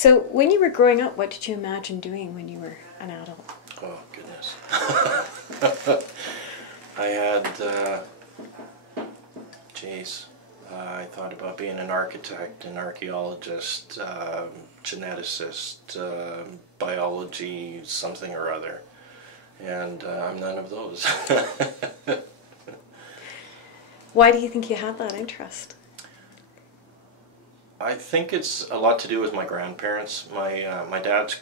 So when you were growing up, what did you imagine doing when you were an adult? Oh, goodness. I had, I thought about being an architect, an archaeologist, geneticist, biology, something or other. And I'm none of those. Why do you think you had that interest? I think it's a lot to do with my grandparents. My dad's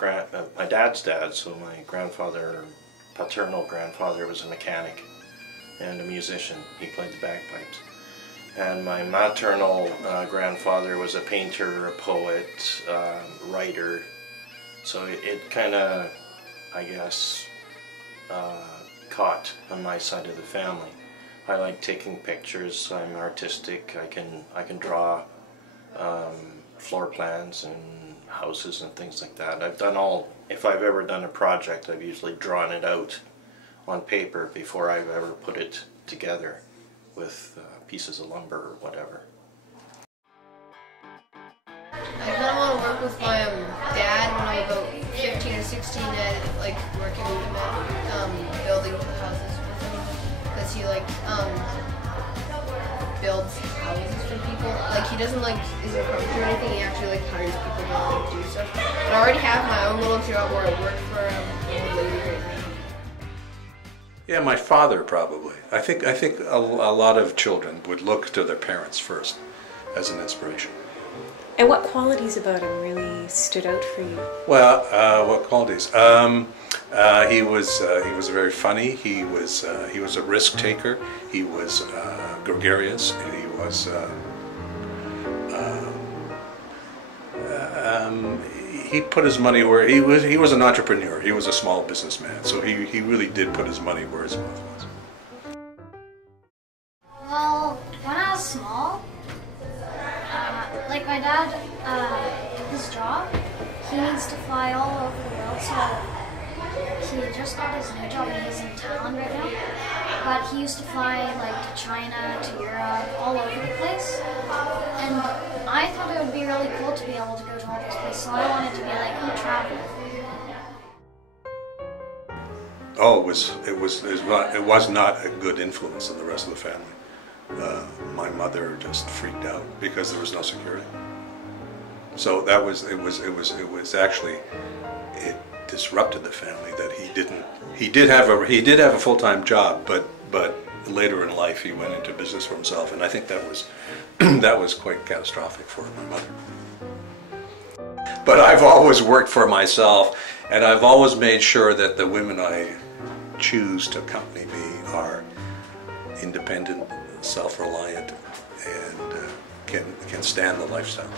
dad, so my grandfather, paternal grandfather, was a mechanic and a musician. He played the bagpipes. And my maternal grandfather was a painter, a poet, writer. So it kind of, I guess, caught on my side of the family. I like taking pictures. I'm artistic. I can draw floor plans and houses and things like that. If I've ever done a project, I've usually drawn it out on paper before I've ever put it together with pieces of lumber or whatever. I kind of want to work with my dad when I'm about 15 or 16 at like working with him at building houses with him, because he builds houses for people. Like he doesn't isn't carpenter or anything. He actually hires people to do stuff. But I already have my own little job where I work for a lady right now. Yeah, my father probably. I think a lot of children would look to their parents first as an inspiration. And what qualities about him really stood out for you? Well, what qualities? He was very funny. He was a risk taker. He was gregarious, and he was he put his money where he was an entrepreneur. He was a small businessman, so he really did put his money where his mouth was. Well, when I was small, my dad, his job, he needs to fly all over the world, so he just got his new job and he's in Thailand right now. But he used to fly to China, to Europe, all over the place. And I thought it would be really cool to be able to go to all those places, so I wanted to be a traveler. Oh, it was not a good influence on the rest of the family. My mother just freaked out because there was no security. So it disrupted the family that he did have a full-time job, but later in life he went into business for himself, and I think that was that was quite catastrophic for my mother. But I've always worked for myself, and I've always made sure that the women I choose to accompany me are independent, self-reliant, and can stand the lifestyle.